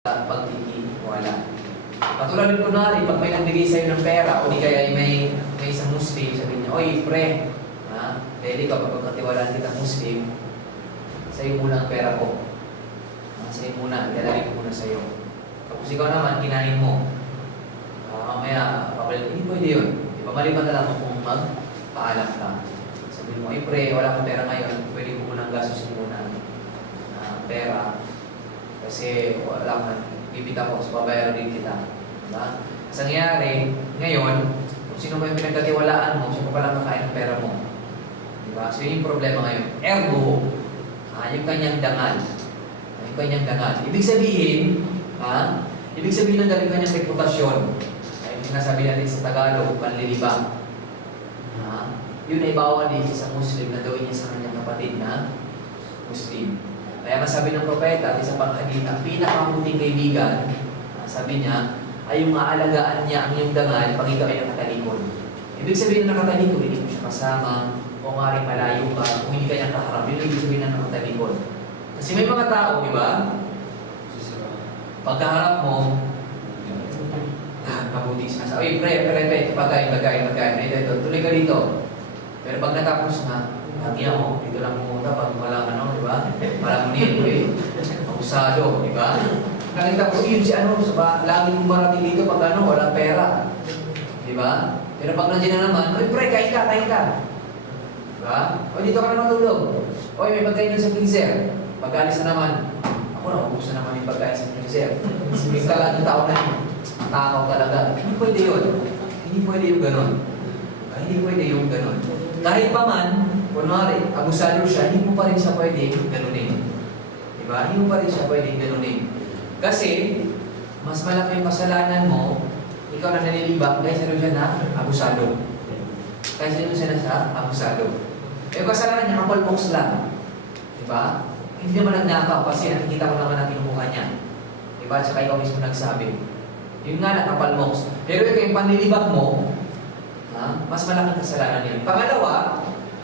sa pagtitiwala. Katulad ng kunwari, pag may nagbigay sa'yo ng pera o di kaya may, may isang Muslim, sabihin niya, Oy, pre, ha? Pwede ka, pagkatiwalaan kita Muslim, sa'yo muna ang pera ko. Ah, sa'yo muna, ilalagay ko muna sa'yo. Tapos ikaw naman, kinain mo. Ah, mamaya, papalit, hindi pwede yun. Di ba, maliban na lang kung magpaalam ka. Sabihin mo, ay pre, wala akong pera ngayon, pwede ko munang gastusin muna ah, pera kasi wala man, bibita ko, so babayaran din kita. Diba? Sa nangyari, ngayon, kung sino ba yung pinagkatiwalaan mo, siya pa pala kakain ng pera mo. Diba? So yun yung problema ngayon. Ergo, ah, yung kanyang dangal. Ah, Yung kanyang dangal. Ibig sabihin, ha? Ibig sabihin ng galing kanyang reputasyon. Ay, sinasabi natin sa Tagalog, panlilibang. Ha? Yun ay bawal din sa Muslim na gawin niya sa kanyang kapatid na Muslim. Kaya masabi ng propeta at sa panghadith, ang pinakamuting kaibigan, sabi niya, ay yung maalagaan niya ang iyong dangal pag ikaw ay nakatalikod. Ibig sabihin ng nakatalikod, hindi mo siya kasama, o maaaring malayo ka, kung hindi ka niya kaharap, yun ibig sabihin ng nakatalikod. Kasi may mga tao, di ba? Pagkaharap mo, mabuti siya. Sabi, pre, pre, pre, pagkain, pagkain, pagkain, ito, ito, tuloy ka dito. Pero pag natapos na, lagi ako, dito lang pumunta pag walang ano, di ba? Walang nito eh. Abusado, di ba? Nakita ko yun si ano, sa ba, lagi mong marating dito pag ano, walang pera. Di ba? Pero pag nandiyan na naman, Uy, pre, kain ka, kain ka. Di ba? O, dito ka na matulog. O, may pagkain sa freezer. Pag alis na naman, ako na, ubusan naman yung pagkain sa freezer. May talagang tao na yun. Takaw talaga. Hindi pwede yun. Hindi pwede yung ganun. Hindi pwede yung ganun. Kahit pa man, kunwari, abusado siya, hindi mo pa rin siya pwede ganunin. Di ba? Hindi mo pa rin siya pwede ganunin. Kasi, mas malaki yung kasalanan mo, ikaw na nalilibang, kaysa doon siya na abusado. Kaysa doon siya na sa abusado. Eh, kasalanan niya, kapal box lang. Di ba? Hindi naman nagnakaw kasi nakikita ko naman ang kinukuha niya. Di ba? Tsaka ikaw mismo nagsabi. Yun nga na, kapal box. Pero ikaw yung panlilibang mo, ha? mas malaking kasalanan yun. Pangalawa,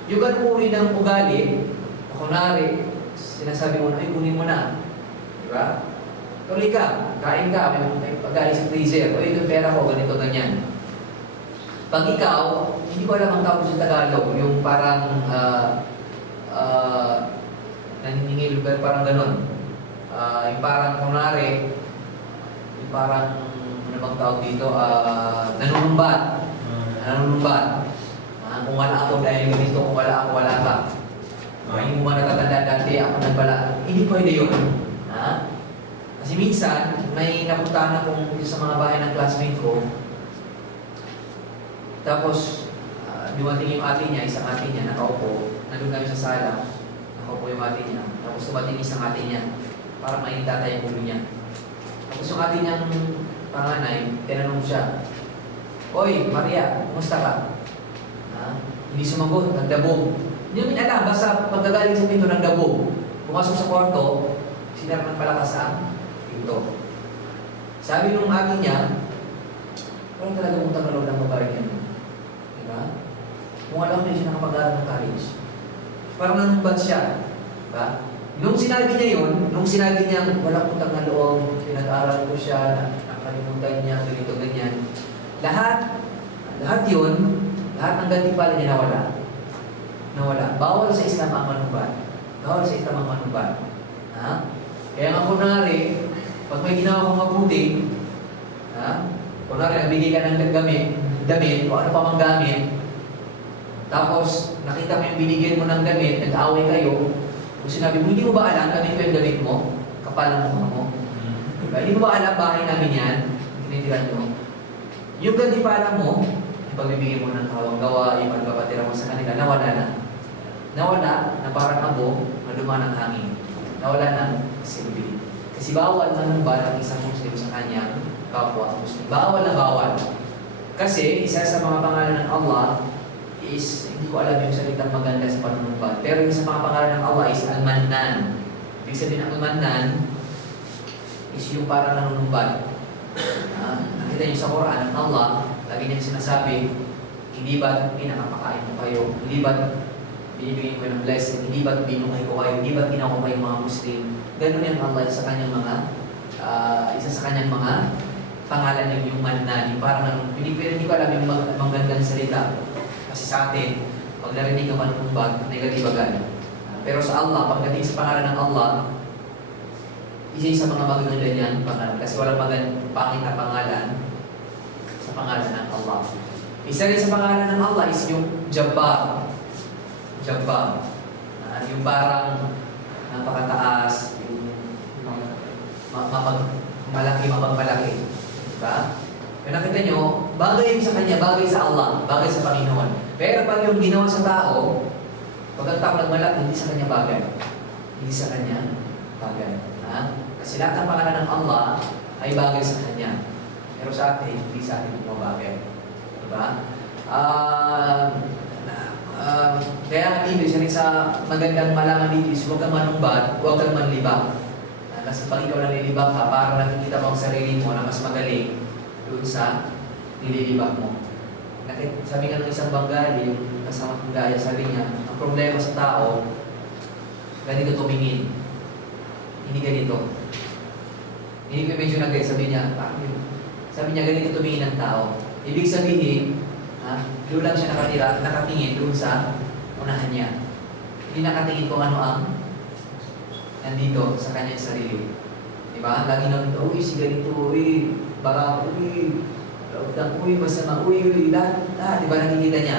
yung ganung uri ng ugali, kunwari, sinasabi mo na, ay kunin mo na. Di ba? Tuloy ka, kain ka, may, may pagkain sa freezer, o ito pera ko, ganito, ganyan. Pag ikaw, hindi ko alam ang tawag sa Tagalog, yung parang, ah, ah, naniningil, parang ganun. Ah, yung parang, kunwari, yung parang, ano bang tawag dito, ah, nanunumbat. Nanunumbat. Kung wala ako dahil ganito, kung wala ako, wala ka. Ah, yung mga natatanda dati, ako nagbala. Hindi pwede yun. Ha? Kasi minsan, may napuntahan akong sa mga bahay ng classmate ko. Tapos, ah, dumating yung ate niya, isang ate niya, nakaupo. Nandun kami sa sala. Nakaupo yung ate niya. Tapos dumating isang ate niya. Parang mainit tata yung ulo niya. Tapos yung ate niyang panganay, tinanong siya, Oy, Maria, kumusta ka? Ha? Hindi sumagot, nagdabog. Hindi namin alam, basta pagkagaling sa pinto ng dabog, pumasok sa kwarto, sinarman palakas ang pinto. Sabi nung ate niya, parang talaga na loob ng babae niya. Di ba? Kung alam niya siya nakapag-aaral ng college. Parang nanumbat siya. Di ba? Nung sinabi niya yun, nung sinabi niya, wala utang na loob, pinag-aaral ko siya, nakalimutan niya, ganito, ganyan. Lahat, lahat yun, lahat ng gantimpala niya nawala. Nawala. Bawal sa Islam ang manubat. Bawal sa Islam ang manubat. Ha? Kaya nga kunwari, pag may ginawa kong mabuti, ha? Kunwari, nabigay ka ng damit, damit, o ano pa mang gamit, tapos, nakita mo yung binigyan mo ng damit, nag-away kayo, kung sinabi mo, hindi mo ba alam, gamit ko yung damit mo, kapal ang mukha mo, Diba? Hindi mo ba alam bahay namin yan? Tinitiran nyo. Yung gantimpala mo, pagbibigay mo ng kawang gawa, yung pagpapatira mo sa kanila, nawala na. Nawala na parang abo na dumaan ng hangin. Nawala na silbi. Kasi bawal na ng ng isang Muslim sa kanyang kapwa Muslim. Bawal na bawal. Kasi isa sa mga pangalan ng Allah is, hindi ko alam yung salitang maganda sa panunumbat. Pero yung sa mga pangalan ng Allah is Al-Mannan. Ibig sabihin ng Al-Mannan is yung parang nanunumbat. Ah, nakita niyo sa Quran ng Allah, lagi niya sinasabi, hindi ba pinakapakain ko kayo? Hindi ba binibigyan ko ng blessing? Hindi ba binuhay ko kayo? Hindi ba ginawa ko kayong mga Muslim? Ganun yan Allah sa kanyang mga ah, isa sa kanyang mga pangalan yung yung manna, yung parang ano, hindi, pero hindi ko alam yung mag, magandang salita. Kasi sa atin, pag narinig ka man ng bag, negative agad. Ah, pero sa Allah, pagdating sa pangalan ng Allah, isa sa mga magandang ganyan pangalan. Kasi walang magandang pangit na pangalan sa pangalan ng Allah. Isa rin sa pangalan ng Allah is yung Jabbar. Jabbar. Ah, yung parang napakataas, yung ma- mapag, malaki, mapagmalaki. Diba? Kung nakita nyo, bagay yun sa Kanya, bagay sa Allah, bagay sa Panginoon. Pero pag yung ginawa sa tao, pag ang tao nagmalaki, hindi sa Kanya bagay. Hindi sa Kanya bagay. Ha? Kasi lahat ng pangalan ng Allah ay bagay sa Kanya. Pero sa atin, hindi sa atin bumabagay. Diba? Ah, ah, kaya dito, isa rin sa magandang malaman dito is huwag kang manumbat, huwag kang manlibak. Ah, kasi pag ikaw nalilibak ka, parang nakikita mo ang sarili mo na mas magaling doon sa nililibak mo. Nakit, sabi nga ng isang banggali, yung kasama kong gaya, sabi niya, ang problema sa tao, ganito tumingin. Hindi ganito. Hindi ko medyo nagay, sabi niya, "Bakit yun?" Sabi niya, ganito tumingin ng tao. Ibig sabihin, ha, doon lang siya nakatira, nakatingin doon sa unahan niya. Hindi nakatingin kung ano ang nandito sa kanyang sarili. Di ba? Lagi nang, uy, si ganito, uy, bara, uy, lautang, uy, masama, uy, uy, lahat, lahat, di ba nakikita niya?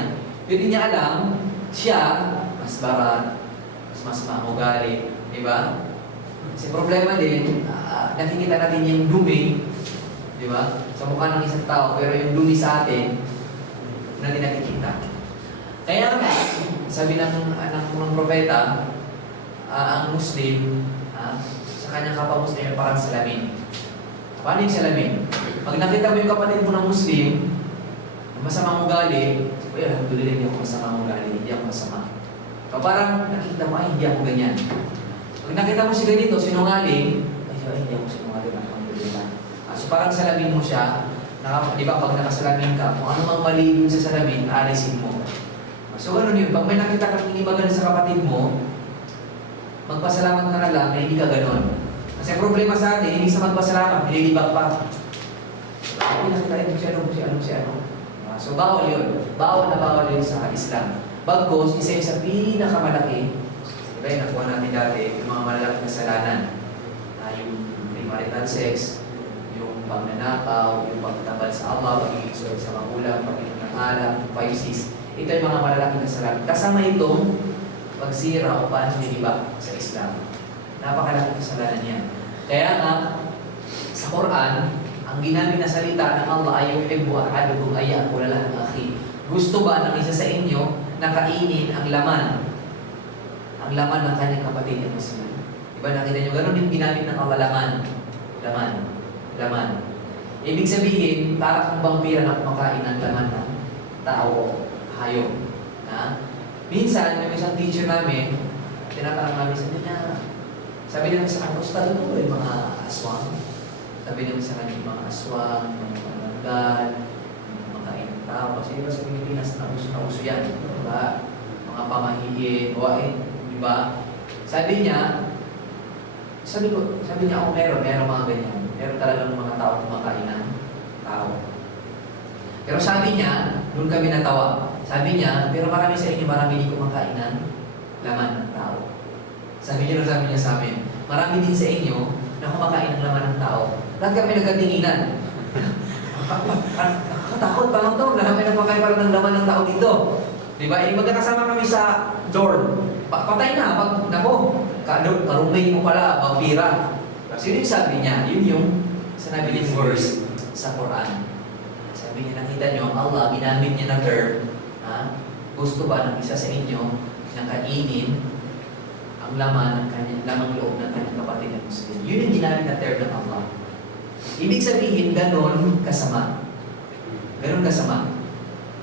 Pero niya alam, siya, mas barat, mas masama ang ugali, di ba? Kasi problema din, ah, nakikita natin yung dumi, di ba? Sa mukha ng isang tao, pero yung dumi sa atin, na di nakikita. Kaya nga, sabi ng, ng, ng propeta, ah, ang Muslim, ah, sa kanyang kapwa-Muslim, ay parang salamin. Paano yung salamin? Pag nakita mo yung kapatid mo ng Muslim, na masamang ugali, sabi, alhamdulillah, hindi ako masamang ugali, hindi ako masama. So, parang nakita mo, ay, hindi ako ganyan. Pag nakita mo si ganito, sinungaling, ay, ay hindi ako sinungaling. Ah, parang salamin mo siya, naka, di ba pag nakasalamin ka, kung ano mang mali dun sa salamin, alisin mo. So ganun yun, pag may nakita kang hindi maganda sa kapatid mo, magpasalamat ka na lang na hindi ka ganun. Kasi ang problema sa atin, hindi sa magpasalamat, nililibak pa. Ay, nakita mo si ano, si ano, si ano. Ah, So bawal yun. Bawal na bawal yun sa Islam. Bagkos, isa yun sa pinakamalaki Diba yung nakuha natin dati, yung mga malalaking kasalanan. Uh, yung premarital sex, yung pagnanakaw, yung pagtabal sa Allah, pagiging suwag sa magulang, pagiging ng alam, paisis. Ito yung mga malalaking kasalanan. Kasama itong pagsira o panliliba sa Islam. Napakalaking kasalanan yan. Kaya nga, sa Quran, ang ginamit na salita ng Allah ay yuhibbu ahadukum ayyakula lahat ng akhi. Gusto ba ng isa sa inyo na kainin ang laman ang laman ng kanyang kapatid na Muslim. Diba nakita nyo, ganun din ginamit ng Allah laman. Laman. Laman. Ibig sabihin, para kung vampira na kumakain ng laman ng tao hayop. Ha? Minsan, may isang teacher namin, tinatanong namin, sabi niya, sabi namin sa kanya, Ustad, ano yung mga aswang? Sabi namin sa kanya, yung mga aswang, yung mga mananggal, yung mga kain ng tao. Kasi diba sa Pilipinas, nauso na uso yan. Diba? Mga pamahiin, wain, di ba? Sabi niya, sabi ko, sabi niya, oh, meron, meron mga ganyan. Meron talagang mga tao kumakain ng tao. Pero sabi niya, doon kami natawa. Sabi niya, pero marami sa inyo, marami hindi kumakain ng laman ng tao. Sabi niya, sabi niya sa amin, marami din sa inyo na kumakain ng laman ng tao. Lahat kami nagkatinginan. Nakakatakot, parang to, lahat kami nagpakain parang ng laman ng tao dito. Di ba? Eh, magkakasama kami sa dorm. Pa patay na, pag, nako, ka- karumay mo pala, vampira. Kasi yun yung sabi niya, yun yung sinabi ni verse sa Quran. Sabi niya, nakita niyo, Allah, ginamit niya na term, ha? gusto ba ng isa sa inyo na kainin ang laman ng kanyang lamang loob ng kanyang kapatid na Muslim. Yun yung ginamit na term ng Allah. Ibig sabihin, ganon kasama. Ganon kasama.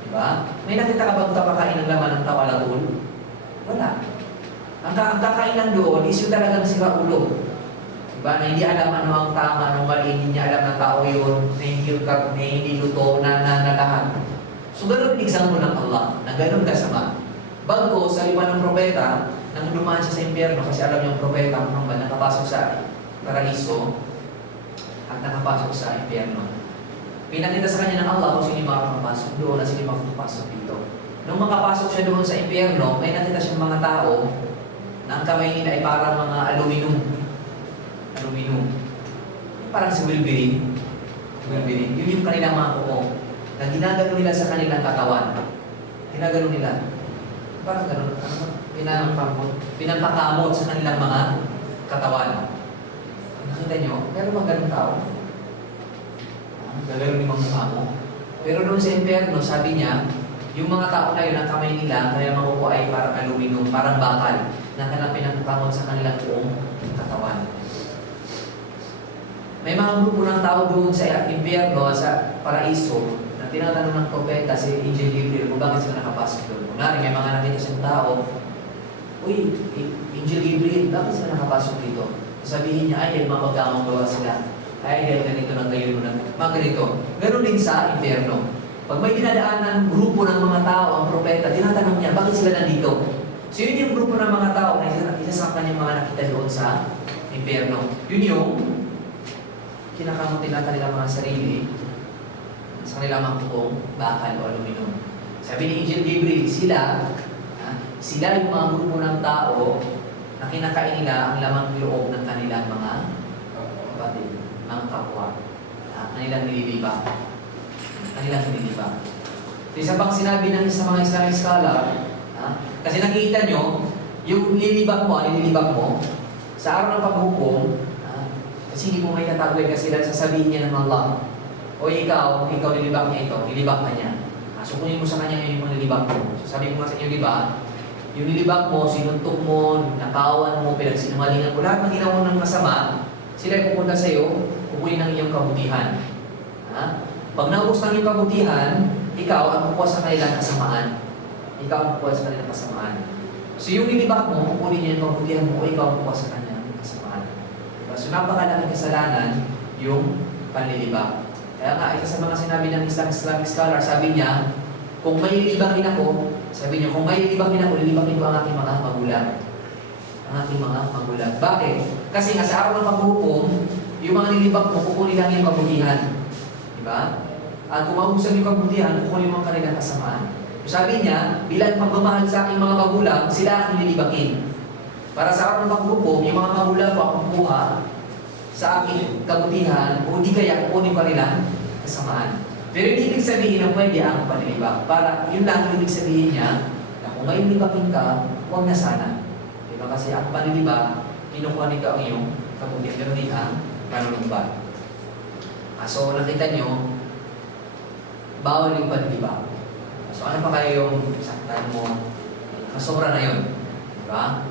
Diba? May nakita ka bang kapakain ng laman ng tawalatul? Wala. Ang, ang kakainan doon is yung talagang sira ulo. Diba? Na hindi alam ano ang tama, anong mali, hindi niya alam na tao yun, na hindi, na hindi luto, na, na, na lahat. So, ganun yung example ng Allah, na ganun kasama. Bago, sa lima ng propeta, nang dumaan siya sa impyerno, kasi alam niyo ang propeta, Muhammad, nakapasok sa paraiso, at nakapasok sa impyerno. Pinakita sa kanya ng Allah kung sino yung makakapasok doon at sino yung makakapasok dito. Nung makapasok siya doon sa impyerno, may nakita siyang mga tao na ang kamay nila ay parang mga aluminum. Aluminum. Parang si Wolverine. Wolverine. Yun yung kanilang mga kuko. Na ginagano nila sa kanilang katawan. Ginagano nila. Parang ganun. Ano? Pinampamot. Pinampakamot sa kanilang mga katawan. Nakita nyo? Meron mga ganun tao. Ah, Gagano ni mga mo. Pero doon sa impyerno, sabi niya, yung mga tao na yun, ang kamay nila, kaya makukuha ay parang aluminum, parang bakal, na kanilang pinagkakamot sa kanilang buong katawan. May mga grupo ng tao doon sa impyerno, sa paraiso, na tinatanong ng propeta si Angel Gabriel kung bakit sila nakapasok doon. Kunwari, may mga nakita siyang tao, Uy, Angel Gabriel, bakit sila nakapasok dito? Sabihin niya, ay, dahil mapagkamang gawa sila. Ay, dahil ganito ng gayon mo na. Mga ganito. Meron din sa impyerno. Pag may dinadaanan grupo ng mga tao, ang propeta, tinatanong niya, bakit sila nandito? So yun yung grupo ng mga tao na isa, isa sa kanyang mga nakita doon sa impyerno. Yun yung kinakamutin na kanilang mga sarili sa kanilang mga kukong, bakal o aluminum. Sabi ni Angel Gabriel, sila, ha, sila yung mga grupo ng tao na kinakain nila ang lamang loob ng kanilang mga kapatid, mga kapwa, ha, kanilang nililiba. Kanilang nililiba. So, isa pang sinabi ng isa mga Islamic scholar, ha, kasi nakikita nyo, yung lilibak mo, nililibak mo, sa araw ng paghukom, kasi hindi mo may tatagwin kasi dahil sasabihin niya ng Allah, o ikaw, ikaw nilibak niya ito, nilibak ka niya. Ah, sukunin mo sa kanya ngayon yung nilibak mo. So, sabi ko nga sa inyo, di ba? Yung nilibak mo, sinuntok mo, nakawan mo, pinagsinungalingan mo, lahat ng ginawa ng masama, sila ay pupunta sa iyo, kukunin ng iyong kabutihan. Ha? Pag naubos ng iyong kabutihan, ikaw ang kukuha sa kanilang kasamaan. Ikaw ang kukuha sa kanilang kasamaan. So yung nilibak mo, kukunin niya yung kabutihan mo, o ikaw ang kukuha sa. Diba? So napakalaking kasalanan yung panlilibak. Kaya nga, isa sa mga sinabi ng isang Islamic scholar, sabi niya, kung may lilibakin ako, sabi niya, kung may lilibakin ako, lilibakin ko ang aking mga magulang. Ang aking mga magulang. Bakit? Kasi nga sa araw ng paghuhukom, yung mga nilibak mo, kukunin lang yung kabutihan. Di ba? At kung mahusan yung kabutihan, kukunin mo ang kanilang kasamaan. Sabi niya, bilang pagmamahal sa aking mga magulang, sila aking lilibakin. Para sa araw ng paghuhukom, yung mga magulang ko ang kukuha sa aking kabutihan, o di kaya kukunin ko nila kasamaan. Pero hindi ibig sabihin na pwede ang panlilibak. Para yun lang ibig sabihin niya, na kung ngayon libakin ka, huwag na sana. Diba? Kasi ang panlilibak, kinukuha nito ang iyong kabutihan, pero hindi ang panlilibak. Ah, so nakita nyo, bawal yung panlilibak. So ano pa kayo yung saktan mo? Kasobra na yun. Diba?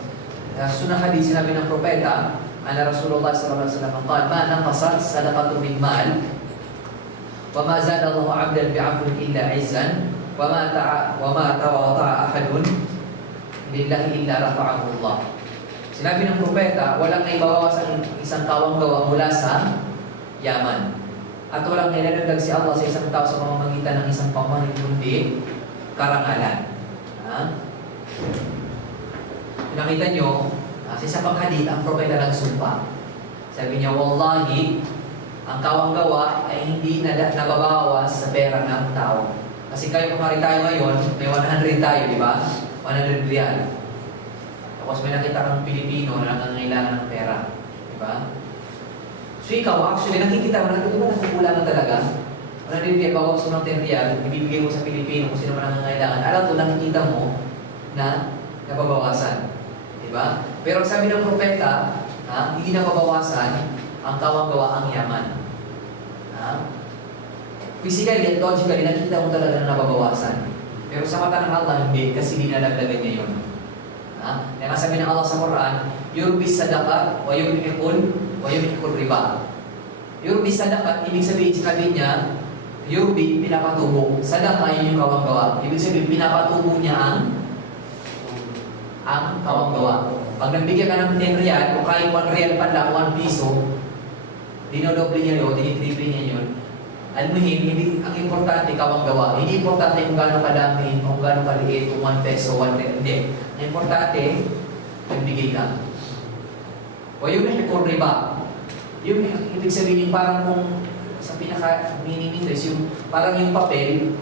Sunang hadith sinabi ng propeta, ana Rasulullah sallallahu alaihi wasallam qala ma naqasat sadaqatu min mal wa ma zada Allah 'abdan bi'afwin illa 'izzan wa ma ta'a wa ma tawada'a ahadun lillahi illa rafa'ahu Allah. Sinabi ng propeta, walang naibawasan ang isang kawang gawa mula sa yaman. At walang nilalagdag si Allah sa isang tao sa pamamagitan ng isang pamanin kundi karangalan. Ha? Nakita nyo, uh, sa isang hadith, ang propeta nagsumpa. Sabi niya, Wallahi, ang kawang gawa ay hindi na nababawas sa pera ng tao. Kasi kayo kumari tayo ngayon, may 100 tayo, di ba? 100 real. Tapos may nakita kang Pilipino na nangangailangan ng pera. Di ba? So ikaw, actually, nakikita mo, di ba nakukulangan talaga? 100 real, bawas mo ng 10 real, ibibigay mo sa Pilipino kung sino man ang nangangailangan. Alam to, nakikita mo na nababawasan. Ba? Pero ang sabi ng propeta, ha, hindi nababawasan ang kawang gawa ang yaman. Ha? Physically at logically, nakita mo talaga na nababawasan. Pero sa mata ng Allah, hindi, kasi dinalagdagan niya yun. Ha? Kaya sabi ng Allah sa Quran, Yurbis sadaqat, wa yumikul, wa yumikul riba. Yurbis sadaqat, ibig sabihin, sinabi niya, Yurbi, pinapatubo. Sadaqa, yun yung kawang. Ibig sabihin, pinapatubo niya ang ang kawang gawa. Pag nagbigyan ka ng 10 real, o kahit 1 real pa lang, 1 piso, dinodoble niya yun, dinitriple niya yun. Almuhim, hindi, ang importante, kawang gawa. Hindi importante kung gaano kadami, kung gaano kaliit, kung 1 peso, 1 real. Hindi. Ang importante, nagbigay ka. O yun ay kung riba. Yung ibig sabihin yung parang kung sa pinaka meaning interest, yung parang yung papel,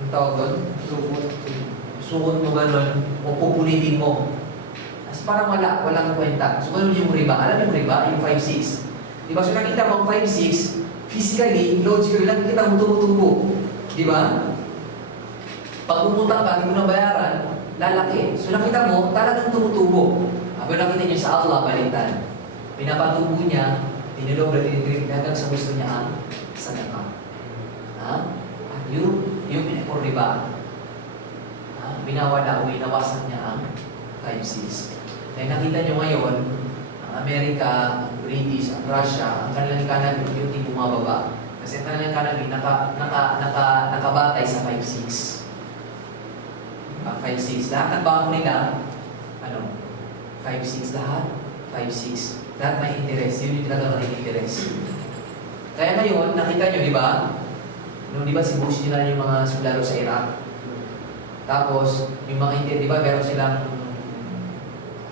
yung tawag doon, sukot mo ganun, o pupunitin mo. As parang wala, walang kwenta. So ganun yung riba. Alam yung riba? Yung 5-6. Di ba? So nakita mo ang 5-6, physically, logically, nakikita mo tumutubo. Di ba? Pag umutang ka, hindi mo na bayaran, lalaki. So nakita mo, talagang tumutubo. Habang nakita niyo sa Allah, baliktad. Pinapatubo niya, tinilobre, tinitrip, hanggang sa gusto niya ang sadaka. Ha? At yun, yung pinapor riba. Binawala o inawasan niya ang 5-6. Kaya nakita niyo ngayon, ang Amerika, ang British, ang Russia, ang kanilang economy, yung di bumababa. Kasi ang kanilang economy naka, naka, naka, nakabatay sa 5-6. Ah, 5-6. Lahat ng bangko nila, ano, 5-6 lahat. 5-6. Lahat may interest. Yun yung talaga may interest. Kaya ngayon, nakita nyo, di ba? Nung di ba si Bush nila yung mga sundalo sa Iraq? Tapos, yung mga Indian, di ba, meron silang,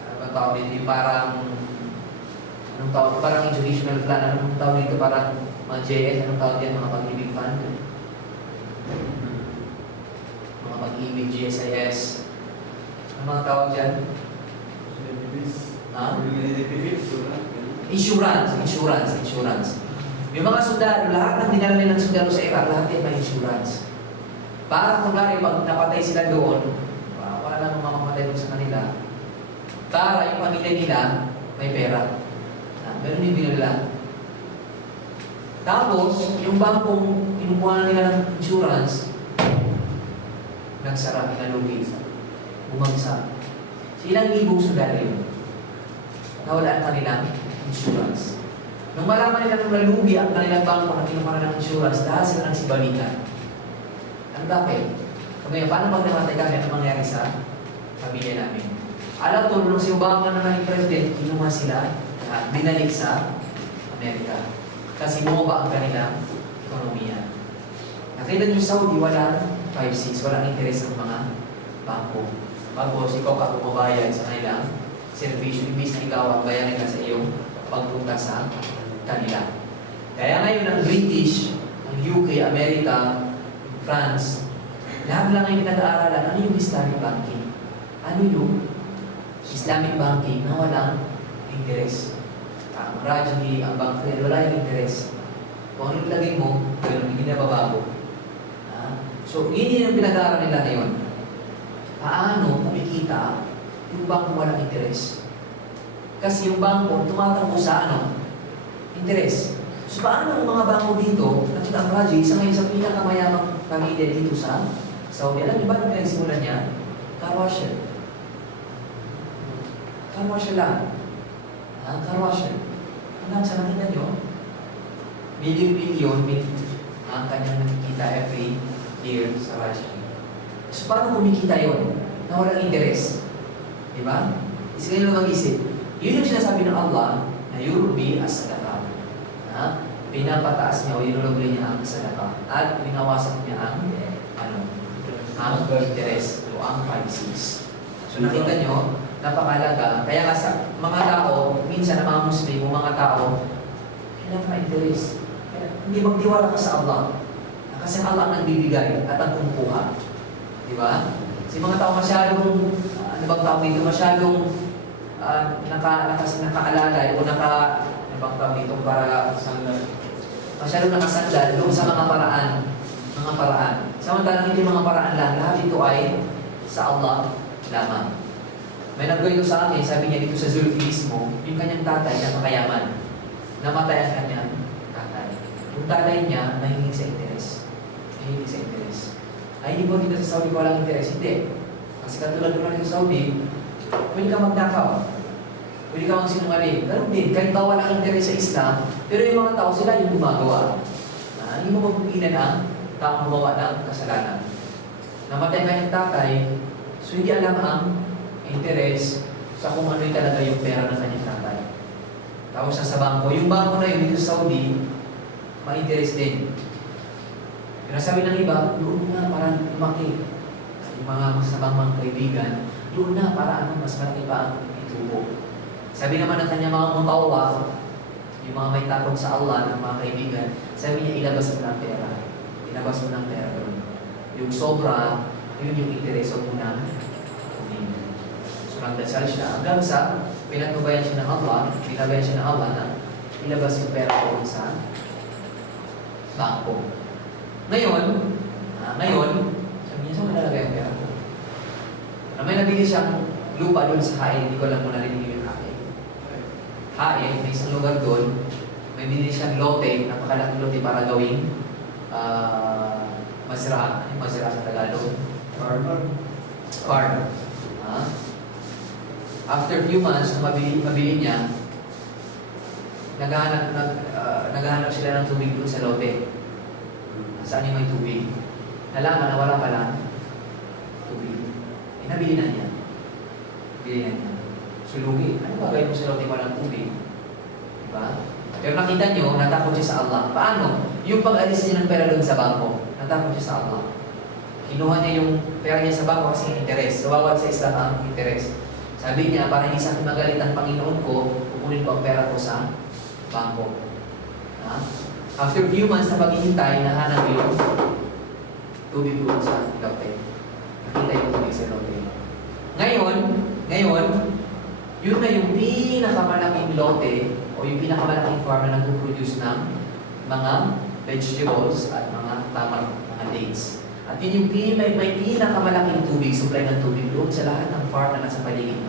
ano tawag dito, yung parang, anong tawag, parang educational plan, anong tawag dito, parang mga JS, anong tawag yan, mga pag-ibig fund? Mga pag-ibig, GSIS. Ano mga tawag dyan? Ha? Insurance, insurance, insurance. Yung mga sundalo, lahat ng dinala nilang sundalo sa Iraq, lahat yan may insurance. Para kung gari, pag napatay sila doon, wala nang mamamatay doon sa kanila, para yung pamilya nila may pera. Ah, ganun yung binila. Tapos, yung bangkong kinukuha na nila ng insurance, nagsara, inalugi, bumagsak. So, ilang libong sundalo yun? Nawala ang kanilang insurance. Nung malaman nila nung nalugi ang kanilang bangko na kinuha na ng insurance, lahat sila nagsibalikan. Ano bakit? Kaya paano pag namatay kami, ano mangyari sa pamilya namin? Alam to, nung si Obama na naging president, kinuha sila, at binalik sa Amerika. Kasi bumaba ang kanilang ekonomiya. Nakita nyo sa Saudi, wala 5-6, walang interes ng mga bangko. Tapos ikaw ka bumabayad sa kanilang servisyo, imbis na ikaw ang bayaran ka sa iyong pagpunta sa kanila. Kaya ngayon ang British, ang UK, Amerika, France, lahat lang ay pinag-aaralan, ano yung Islamic banking? Ano yung Islamic banking na walang interest? Ang Rajhi, ang Bank Fed, wala yung interest. Kung ano yung lagay mo, ganun, hindi na babago. Ah, So, yun yun ang pinag-aaral nila ngayon. Paano kumikita yung bangko walang interest? Kasi yung bangko, tumatakbo sa ano? Interest. So paano ang mga bangko dito, nakita ang Raji, isa ngayon sa pinakamayamang pamilya dito sa Saudi. Alam niyo ba nung pinagsimulan niya? Car washer. Car washer lang. Ah, car washer. Hanggang sa nakita niyo, million-million min ang kanyang nakikita every year sa Raji. So paano kumikita yon? Na walang interest. Di ba? Isa kayo mag-isip. Yun yung sinasabi ng Allah na yurbi as sadaka. Na pinapataas niya o inulogay niya ang sadaka. At winawasak niya ang ano, ang interest o ang 5-6. So nakita nyo, napakalaga. Kaya nga sa mga tao, minsan ang mga Muslim o mga tao, kailangan ma-interest. Kaya Hindi magtiwala ka sa Allah. Kasi Allah ang nagbibigay at ang kumukuha. Di ba? Kasi mga tao masyadong, ah, ano bang tawag dito, masyadong ah, naka, naka, nakaalalay o naka, ano bang tawag dito, para masyadong nakasandal doon sa mga paraan. Mga paraan. Samantalang hindi mga paraan lang, lahat ito ay sa Allah lamang. May nagkwento sa akin, sabi niya dito sa Zulfi mismo, yung kanyang tatay na makayaman. Namatay ang kanyang tatay. Yung tatay niya, nahilig sa interes. Nahilig sa interes. Ay, hindi po dito sa Saudi walang interes. Hindi. Kasi katulad doon sa Saudi, pwede ka magnakaw. Pwede ka mang sinungaling. Ganun din, kahit ba walang interes sa Islam, pero yung mga tao, sila yung gumagawa. Ah, mo mapipilan ang taong gumawa ng kasalanan. Namatay nga yung tatay, so hindi alam ang interes sa kung ano yung talaga yung pera ng kanyang tatay. Tapos sa sa bangko, yung bangko na yun dito sa Saudi, ma-interest din. Pinasabi ng iba, doon na para lumaki. Yung mga masamang mga kaibigan, doon na para ano, mas malaki pa ang itubo. Sabi naman ng kanyang mga mutawa, yung mga may takot sa Allah ng mga kaibigan, sabi niya, ilabas mo ng pera. Ilabas mo ng pera. Yung sobra, yun yung interest mo na So nagdasal siya hanggang sa pinatubayan siya ng Allah, pinabayan siya ng Allah na ilabas yung pera ko sa bangko. Ngayon, ah, ngayon, sabi niya, saan malalagay ang pera ko? Na may nabili siyang lupa doon sa hain, hindi ko alam kung narinig. Hain, may isang lugar doon, may binili siyang lote, napakalaking lote para gawing ah, masira, masira sa Tagalog. Farmer. Farm. Ah. After few months na mabili, mabili niya, naghahanap, nag, ah, naghahanap sila ng tubig doon sa lote. Saan yung may tubig? Nalaman na wala palang tubig. Eh, nabili na niya. Bili na niya. Sulugi. Ano ba gawin mo sa lote walang tubig? Diba? Pero nakita niyo, natakot siya sa Allah. Paano? Yung pag-alis niya ng pera doon sa bangko, natakot siya sa Allah. Kinuha niya yung pera niya sa bangko kasi interes. So, bawat sa Islam ang interes. Sabi niya, para hindi sa akin magalit ang Panginoon ko, kukunin ko ang pera ko sa bangko. Ha? After few months na paghihintay, nahanap yung tubig doon sa lote. Nakita yung tubig sa lote. Ngayon, ngayon, yun na yung pinakamalaking lote o yung pinakamalaking farm na nag-produce ng mga vegetables at mga tamang mga dates. At yun yung may, may pinakamalaking tubig, supply ng tubig doon sa lahat ng farm na nasa paligid.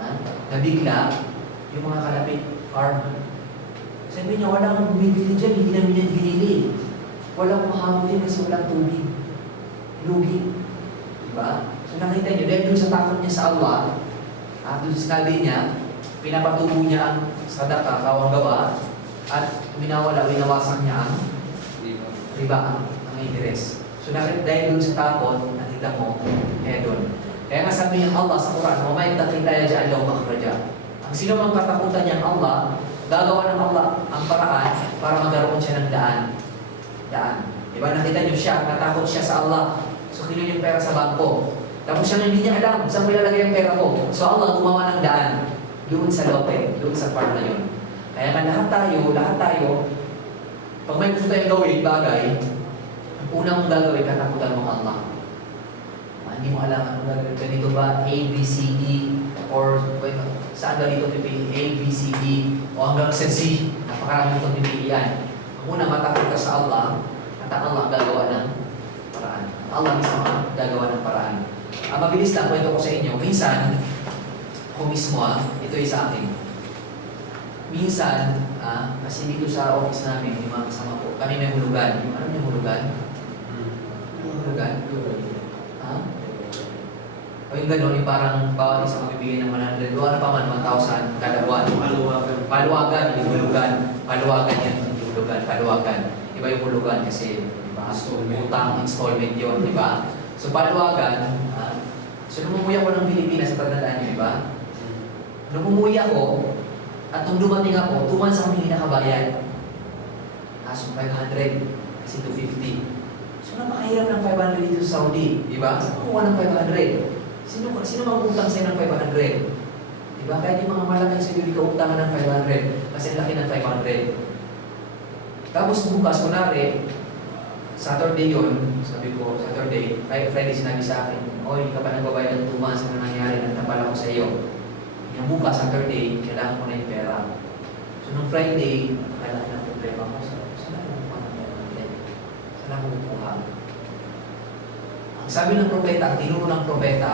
Ha? Nabigla, yung mga kalapit farm. Sabi niya, wala akong bumibili dyan, hindi namin yan binili. Wala akong hahabulin kasi walang tubig. Lugi. Diba? So nakita niyo, dahil dun sa takot niya sa Allah, at dun sa sinabi niya, pinapatubo niya ang sadaka, kawang gawa, at winawala, winawasan niya ang riba, ang, ang interest. So nakita dahil dun sa takot, nakita mo, kaya dun. Kaya nga sabi ng Allah sa Quran, وَمَا يَتَّقِ اللَّهَ يَجْعَلْ لَهُ مَخْرَجًا Ang sino mang katakutan niya ang Allah, gagawa ng Allah ang paraan para magkaroon siya ng daan. Daan. Diba nakita niyo siya, natakot siya sa Allah. So kinuha yung pera sa bangko. Tapos siya hindi niya alam saan may lalagay ang pera ko. So Allah gumawa ng daan doon sa lote, doon sa farm na yun. Kaya nga lahat tayo, lahat tayo, pag may gusto tayong gawin, bagay, ang una mong gagawin, katakutan mo Allah. Ah, hindi mo alam ano gagawin. Ganito ba? A, B, C, D, or wait, saan ba dito pipili? A, B, C, D, o hanggang sa Z. Napakarami itong pipilian. Ang una, matakot ka sa Allah, at ang Allah gagawa ng paraan. Allah mismo gagawa ng paraan. Ang mabilis lang, kwento ko sa inyo, minsan, ako mismo ah, ito ay sa akin. Minsan, ah, kasi dito sa office namin, yung mga kasama ko, kami may hulugan. Yung, ano yung hulugan? Hulugan? Ha? O yung gano'n, yung parang bawat isa mabibigyan ng 100, o ano pa man, 1,000 kada buwan. Maluwagan. Paluwagan, yung hulugan. Paluwagan yan, yung hulugan. Paluwagan. Iba yung hulugan kasi, di ba? Installment. Utang, installment yun, di ba? So, paluwagan, ah, so nung umuwi ako ng Pilipinas, pagdadaan niyo, di ba? Nung ako, at nung dumating ako, 2 months ako hindi nakabayad. Kaso 500, kasi 250. So, napakahirap ng 500 dito sa Saudi, di ba? Saan kukuha ng 500? Sino, sino mag-utang sa'yo ng 500? Di ba? Kaya yung mga malaki sa hindi ka utangan ng 500 kasi laki ng 500. Tapos bukas, kunwari, Saturday yun, sabi ko, Saturday, Fri- Friday sinabi sa akin, Oy, ka pa nagbabayad ng 2 months, ano nangyari, nagtapal ako sa iyo. Yung bukas, Saturday, kailangan ko na yung pera. So, nung Friday, kailangan ng problema ko. So, saan ako kukuha? Saan ako kukuha? Ang sabi ng propeta, ang tinuro ng propeta,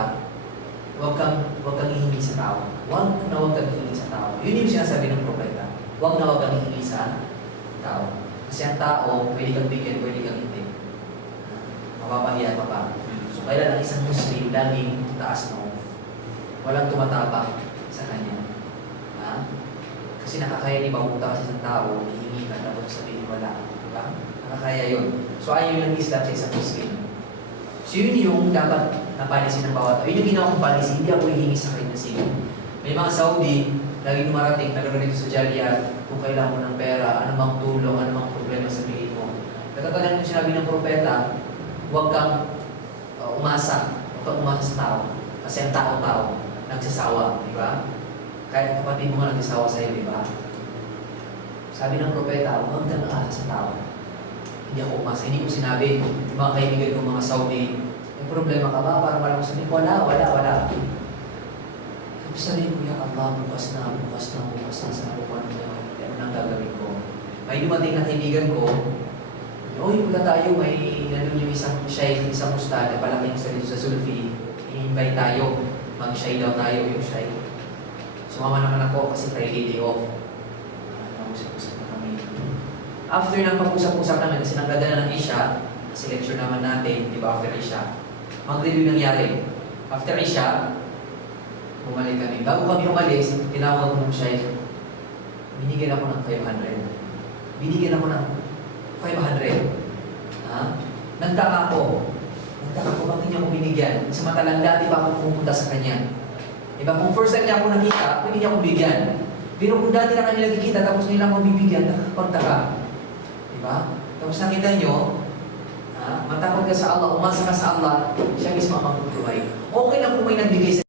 huwag kang, huwag kang hihingi sa tao. Huwag na huwag kang hihingi sa tao. Yun yung sinasabi ng propeta. Huwag na huwag kang hihingi sa tao. Kasi ang tao, pwede kang bigyan, pwede kang hindi. Mapapahiya ka pa. Kailan ang isang Muslim laging taas mo, walang tumatapak sa kanya. Ha? Kasi nakakaya ni mamunta kasi isang tao, hihingi ka, tapos sabihin wala. Diba? Nakakaya yun. So, ayaw yung Islam sa isang Muslim. So, yun yung dapat na policy ng bawat tao. Yun yung ginawa kong policy, hindi ako hihingi sa akin na sino. May mga Saudi, lagi dumarating, nagkaroon dito sa Jaliat, kung kailangan mo ng pera, anumang tulong, anumang problema sabihin mo. Nagkatalan yung sinabi ng propeta, huwag kang umasa, huwag kang umasa sa tao. Kasi ang tao-tao, nagsasawa, di ba? Kahit kapatid mo nga nagsasawa sa'yo, di ba? Sabi ng propeta, huwag kang aasa sa tao. Hindi ako umasa. Hindi ko sinabi, yung mga kaibigan ko mga Saudi, may problema ka ba? Parang walang sabi, wala, wala, wala. Sabi sabihin ko, ya Allah, bukas na, bukas na, bukas na, sa ako ano na, ano nang gagawin ko. May dumating na kaibigan ko, Uy, wala tayo, may nandun yung isang shy, isang ustad na palaking sa dito sa Sulfi. I-invite tayo, mag-shy daw tayo yung shy. Sumama naman ako kasi Friday day off. Nag-usap-usap na kami. After ng pag-usap-usap namin, kasi nanggada na ng Isha, kasi lecture naman natin, di ba, after Isha, mag-review nangyari. After Isha, bumalik kami. Bago kami umalis, tinawag ko ng shy, binigyan ako ng 500. Binigyan ako ng 500. Ha? Nagtaka ako. Nagtaka ko, bakit niya ako binigyan? Samantalang dati pa ako pumupunta sa kanya. Diba? Kung first time niya ako nakita, pwede niya ako bigyan. Pero kung dati na kami nagkikita, tapos ngayon lang ako bibigyan, nakakapagtaka. Diba? Tapos nakita niyo, ha? matakot ka sa Allah, umasa ka sa Allah, siya mismo ang mag-provide. Okay lang kung may nagbigay sa